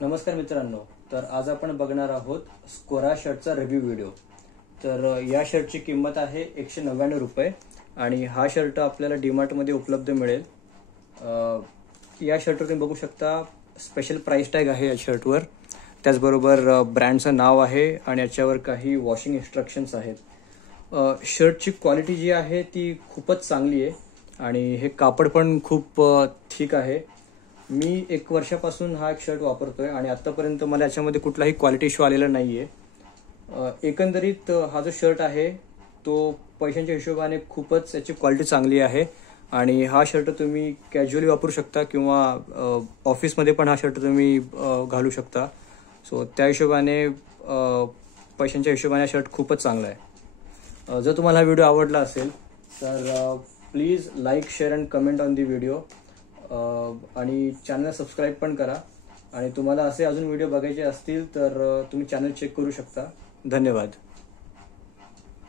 नमस्कार मित्रांनो, तर आज आपण बघणार आहोत स्कोरा शर्टचा रिव्ह्यू व्हिडिओ। तर या शर्टची किंमत आहे 199 रुपये आणि हा शर्ट आपल्याला डीमार्टमध्ये उपलब्ध मिळेल। या शर्टवर तुम्ही बघू शकता स्पेशल प्राइस टॅग आहे या शर्टवर, त्याचबरोबर ब्रँडचं नाव आहे आणि याच्यावर काही वॉशिंग इन्स्ट्रक्शन्स आहेत। शर्टची क्वालिटी जी आहे ती खूपच चांगली आहे आणि हे कापड पण खूप थिक आहे। मी 1 वर्षापासून हा एक शर्ट वापरतोय आणि आतापर्यंत मला याच्यामध्ये कुठलाही क्वालिटी इश्यू आलेला नाहीये। एकंदरीत हा जो शर्ट आहे तो पैशांच्या हिशोबाने खूपच याची क्वालिटी चांगली आहे आणि हा शर्ट तुम्ही कॅज्युअली वापरू शकता किंवा ऑफिसमध्ये पण हा शर्ट तुम्ही घालू शकता। सो त्या हिशोबाने पैशांच्या हिशोबाने हा शर्ट खूपच चांगला आहे। जर तुम्हाला हा व्हिडिओ आवडला असेल तर please like, share and comment on the video आणि चॅनल सबस्क्राईब पण करा आणि तुम्हाला असे अजून व्हिडिओ बघायचे असतील तर तुम्ही चॅनल चेक करू शकता। धन्यवाद।